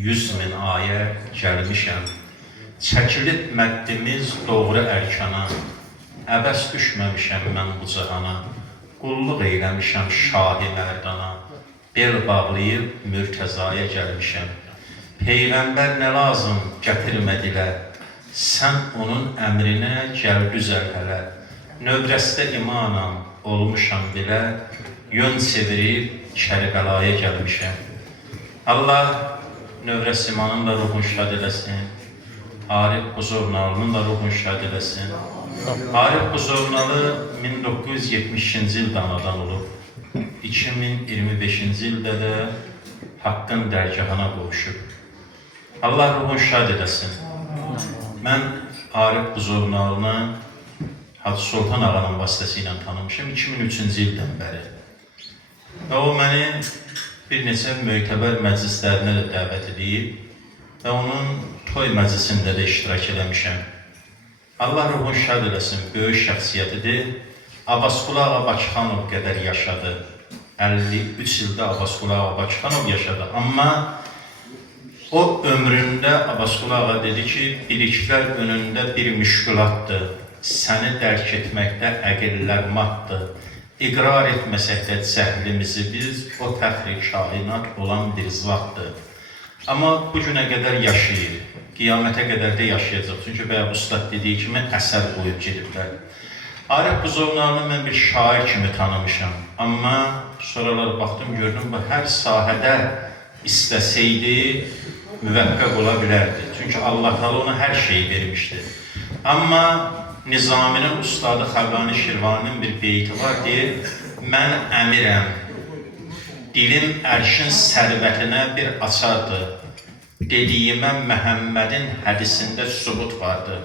100.000 ayə gəlmişəm. Çəkilib məddimiz doğru ərkana, əbəs düşməmişəm mən bu cahana. Qulluq eyləmişəm şahi mərdana, bel bağlayıb mürtəzaya gəlmişəm. Peyğəmbər nə lazım gətirmə dilə, sən onun əmrinə gəl düzəl hələ. Növrəstə imanam olmuşam bilə, yön çevirib Kərbəlaya gəlmişəm. Allah Növrəs İmanın da ruhunu şad eləsin, Arif Buzovnalının da ruhunu şad eləsin. Arif Buzovnalı 1972-ci ildə anadan olub, 2025-ci ildə də Haqqın dərgahına qovuşub. Allah ruhunu şad eləsin. Mən Arif Buzovnalını Hacı Sultan Ağanın vasitəsilə tanımışım 2003-cü ildən bəri. Və o məni bir neçə mötəbər məclislərinə də dəvət edib və onun toy məclisində də iştirak eləmişəm. Allah ruhunu şad eləsin, böyük şəxsiyyətidir. Abbasqulu Ağa Bakıxanov qədər yaşadı. 53 ildə Abbasqulu Ağa Bakıxanov yaşadı. Amma o ömründə Abbasqulu Ağa dedi ki, biliklər önündə bir müşkülatdır. Səni dərk etməkdə əqillər matdır. İqrar etməsək də cəhlimizi biz, o təxri kainat olan bir zatdır. Amma bu günə qədər yaşayır, qiyamətə qədər də yaşayacaq. Çünki bəyə ustad dediyi kimi əsər qoyub gediblər. Arif Buzovnalını mən bir şair kimi tanımışam. Amma sonralar baxdım, gördüm, bu hər sahədə istəsəydi, müvəffəq ola bilərdi. Çünki Allah Teala ona hər şeyi vermişdi. Amma Nizaminin ustadı Xəqani Şirvaninin bir beyti var, deyir, mən əmirəm, dilim ərşin sərvətinə bir açardır, dediyimə Məhəmmədin hədisində sübut vardır.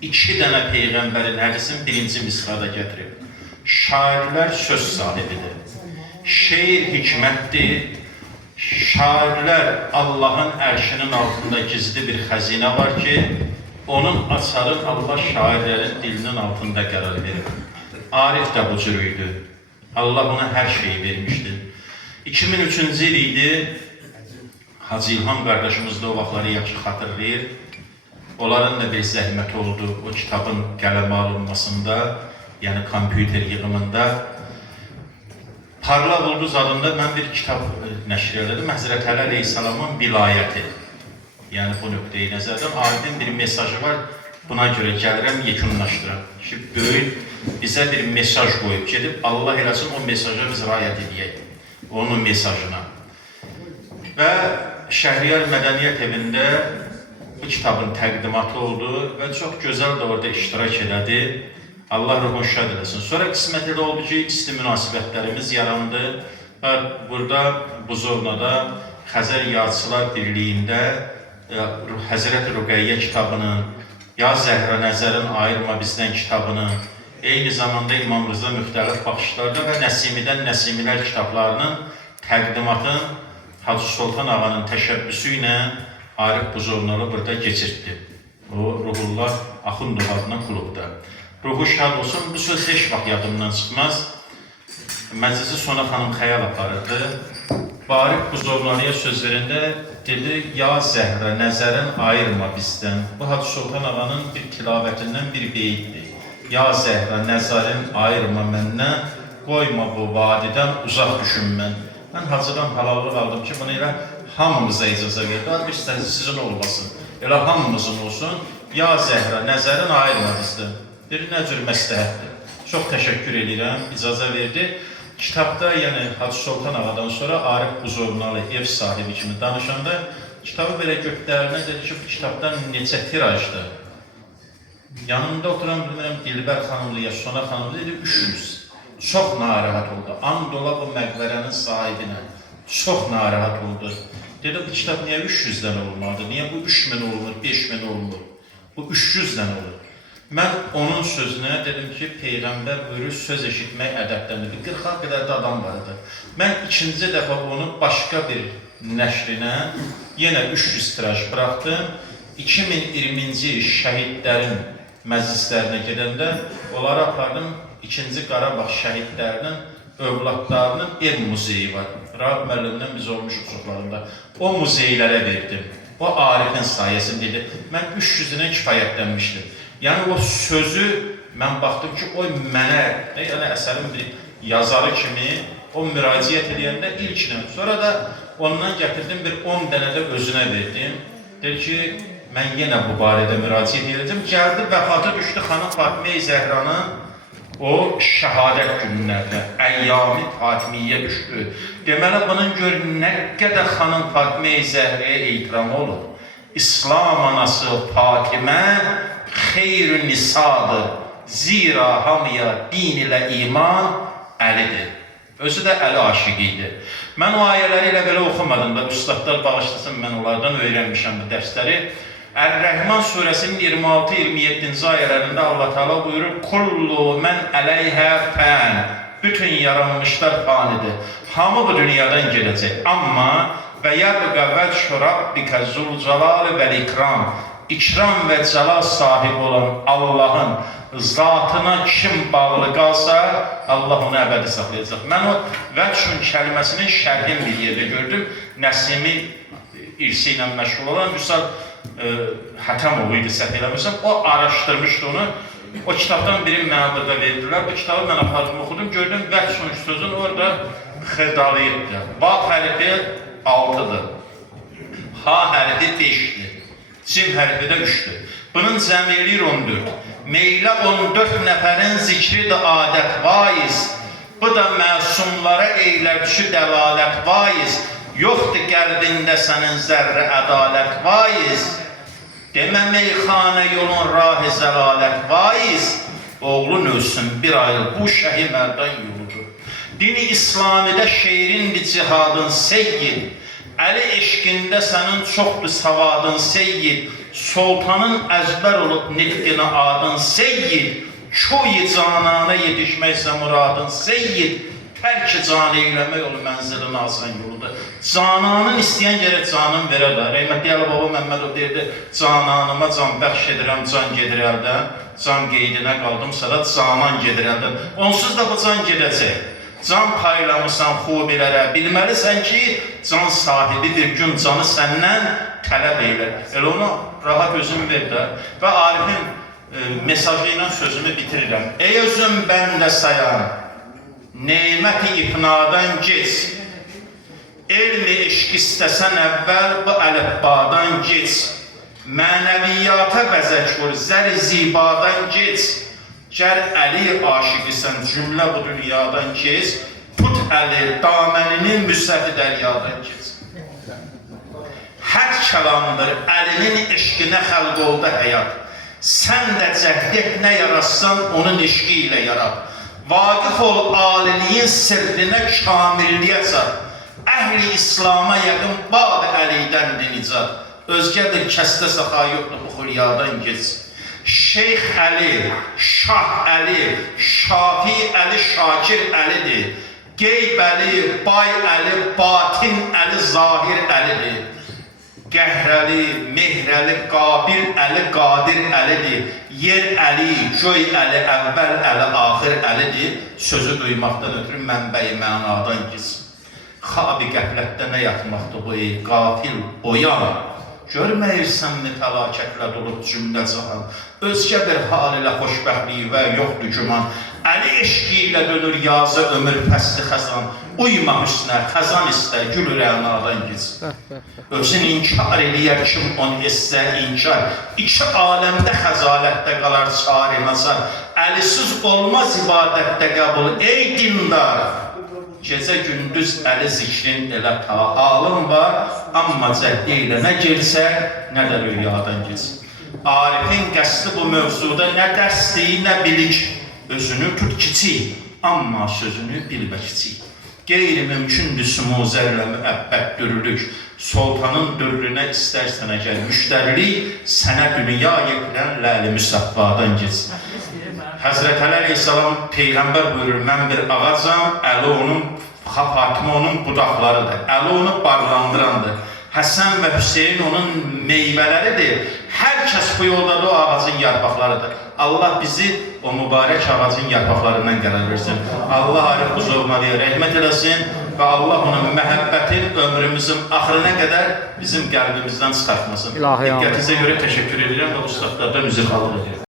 2 dənə Peyğəmbərin hədisini birinci misrada gətirib. Şairlər söz sahibidir, şeir hikmətdir, şairlər Allahın ərşinin altında gizli bir xəzinə var ki, onun açarı Allah şairlərin dilinin altında qərar verir. Arif də bu cür idi. Allah ona hər şeyi vermişdi. 2003-cü il idi. Hacı İlham qardaşımız da o vaxtları yaxşı xatırlayır. Onların da bir zəhmət oldu o kitabın qələmə alınmasında, yəni kompüter yığımında. Parlaq Ulduz adında mən bir kitab nəşr elədim. Həzrət Əli Əleyhisselamın vilayəti. Yəni bu nöqteyi nəzərdən Arifin bir mesajı var, buna görə gəlirəm, yekunlaşdıram. Ki, böyük bizə bir mesaj qoyub gedib, Allah eləsin o mesaja biz riayət edəyək, onun mesajına. Və Şəhriyar Mədəniyyət evində bu kitabın təqdimatı oldu və çox gözəl də orada iştirak elədi. Allah ruhunu şad eləsin. Sonra qismət elə oldu ki, isti münasibətlərimiz yarandı və burada Buzovnada Xəzər Yazıçılar Birliyində Həzrət Rüqəyyə kitabının, Ya Zəhra Nəzərin Ayırma Bizdən kitabının, eyni zamanda İmam Rıza müxtəlif baxışlarda və Nəsimidən Nəsimilər kitablarının təqdimatın Hacı Sultan Ağanın təşəbbüsü ilə Arif Buzovnalı burada keçirtdi. O, Ruhullah Axundov adına klubda. Ruhu şad olsun, bu söz heç vaxt yadımdan çıxmaz. Məclisi Sona xanım xəyal aparırdı. Arif Buzovnalıya söz verəndə dedi, Ya Zəhra, nəzərin ayırma bizdən. Bu Hacı Sultan Ağanın bir tilavətindən bir beyitdir. Ya Zəhra, nəzərin ayırma məndən, qoyma bu vadidən uzaq düşün mən. Mən hacıdan halallıq aldım ki, bunu elə hamımıza icazə verdi. Bir istəniz sizin olmasın, elə hamımızın olsun. Ya Zəhra, nəzərin ayırma bizdən. Dedi, nə cür məsləhətdir. Çox təşəkkür edirəm, icazə verdi. Kitabda, yəni Hacı Sultan Ağadan sonra Arif Buzovnalı ev sahibi kimi danışanda kitabı belə götlərinə dedi ki, bu kitabdan neçə tirajdır. Yanımda oturan bilmirəm Dilbər xanımlı ya Sona xanımlı dedi 300. Çox narahat oldu. And ola bu məqbərənin sahibinə. Çox narahat oldu. Dedi, bu kitab niyə 300-dən olmadı? Niyə bu 3000 olmur, 5000 olmur? Bu 300-dən olur. Mən onun sözünə dedim ki, Peyğəmbər buyurur, söz eşitmək ədəbdəndir. 40-a qədər də adam vardı. Mən ikinci dəfə onu başqa bir nəşrinə yenə 300 tiraj bıraxdım. 2020-ci il şəhidlərin məclislərinə gedəndə onları apardım. 2-ci Qarabağ şəhidlərinin övladlarının ev muzeyi var. Rahib müəllimdən biz olmuşuq çoxlarında. o muzeylərə verdim. O Arifin sayəsində idi. Mən 300-ünə kifayətlənmişdim. Yəni o sözü mən baxdım ki, o mənə, yəni əsərin bir yazarı kimi o müraciət edəndə ilkinə. Sonra da ondan gətirdim bir 10 dənə də özünə verdim. Deyir ki, mən yenə bu barədə müraciət edəcəm. Gəldi, vəfata düşdü xanım Fatimə-i Zəhranın o şəhadət günlərdə, əyyam-ı Fatimiyyə düşdü. Deməli, bunun gör nə qədər xanım Fatimə-i Zəhrəyə ehtiram olur. İslam anası Fatimə xeyr-ü nisadır. Zira hamıya din ilə iman Əlidir. Özü də Əli aşiqi idi. Mən o ayələri ilə belə oxumadım da, ustadlar bağışlasın, mən onlardan öyrənmişəm bu dərsləri. Ər-Rəhman surəsinin 26-27-ci ayələrində Allah Teala buyurur: "Kullu men əleyhə fən." Bütün yaranmışlar fanidir. Hamı bu dünyadan gedəcək. Amma və yəbqə vəchü rabbikə zul-cəlal vəl-ikram. İkram və cəlal sahibi olan Allahın zatına kim bağlı qalsa, Allah onu əbədi saxlayacaq. Mən o vəchün kəlməsinin şərhin bir yerdə gördüm. Nəsimi irsi ilə məşğul olan Vüsal Hətəmov idi, səhv eləmirsəm. O araşdırmışdı onu. O kitabdan birini mənə burada verdilər. Bu kitabı mən apardım, oxudum. Gördüm vəchün sözün orada xədalıqdır. Va hərfi 6-dır. Ha hərfi 5-dir. Cim hərfi də 3-dür. Bunun cəmiliyir 14. Meylə 14 nəfərin zikridir adət vaiz. Bu da məsumlara eylər düşü dəlalət vaiz. Yoxdur qəlbində sənin zərrə ədalət vaiz. Demə meyxanə yolun rahı zəlalət vaiz. Oğlun ölsün bir ayıl, bu şəhi mərdan yoludur. Dini İslamidə şeirindir cihadın seyyid. Əli eşqində sənin çoxdur savadın seyyid. Sultanın əzbər olub nitqinə adın seyyid. Çoyi canana yetişməksə muradın seyyid. Tərk-i can eyləmək olur mənzilin asan yoludur. Cananın istəyən gərək canın verə də. Rəhmətli Əli Baba Məmmədov deyirdi, cananıma can bəxş edirəm, can gedir əldən. Can qeydinə qaldımsa da canan gedir əldən. Onsuz da bu can gedəcək. Can paylamısan xubilərə, bilməlisən ki, can sahibi bir gün canı səndən tələb eylər. Elə onu rahat özüm ver də. Və Arifin mesajı ilə sözümü bitirirəm. Ey özüm bəndə sayan, neymət-i ifnadan geç. Elmi eşq istəsən əvvəl bu əlifbadan geç. Mənəviyyata bəzək vur, zər-i zibadan geç. Gər Əli aşiqisən cümlə bu dünyadan keç, tut Əli daməninin müsəfi dəryadan keç. Hət kəlamdır, Əlinin eşqinə xəlq oldu həyat. Sən də cəhd et, nə yarassan onun eşqi ilə yarat. Vaqif ol aliliyin sirrinə kamilliyə çat. Əhli İslama yəqin bağlı Əlidən nicat. Özgə bir kəstə saxa yoxdur, bu xülyadan keç. Şeyx Əli, Şah Əli, Şafi Əli, Şakir Əlidir. Qeyb Əli, Bay Əli, Batin Əli, Zahir Əlidir. Qəhrəli, Mehrəli, Qabil Əli, Qadir Əlidir. Yer Əli, Göy Əli, əvvəl Əli, axir Əlidir. Sözü duymaqdan ötürü mənbəyi mənadan gizm. Xabi qəflətdə nə yatmaqdır bu ey qafil boyan. Görməyirsənmi fəlakətlə dolub cümlə cahan. Özgə bir hal ilə xoşbəxtliyi və yoxdur güman. Əli eşqi ilə dönür yazı ömür fəsli xəzan. Uyma hüsnə, xəzan istə, gülür ənadan giz. Özün inkar eləyər kim onu hissə inkar. İki aləmdə xəzalətdə qalar çari nazar. Əlisiz olmaz ibadətdə qəbul ey dindar. Gecə gündüz Əli zikrin elə ta halın var, amma cəhdi ilə nə gelsə, nə də rüyadan geç. Arifin qəsdi bu mövzuda nə dərsliyi, nə bilik. Özünü tut kiçik, amma sözünü bilmə kiçik. Qeyri-mümkündür sümuzərlə müəbbət dürülük. Sultanın dürrünə istərsən əgər müştərilik, sənə dünya yetirən ləli müsəffadan geç. Həzrət Əli Aleyhisselam Peyğəmbər buyurur, mən bir ağacam, Əli onun, Fatimə onun budaqlarıdır, Əli onu barlandırandır. Həsən və Hüseyin onun meyvələridir. Hər kəs bu yoldadır o ağacın yarpaqlarıdır. Allah bizi o mübarək ağacın yarpaqlarından qərar versin. Allah Arif Buzovmalıya rəhmət eləsin. və Allah onun məhəbbəti ömrümüzün axırına qədər bizim qəlbimizdən çıxartmasın. İlahi, amin. Diqqətinizə görə təşəkkür edirəm və ustadlardan üzr xalq edirəm.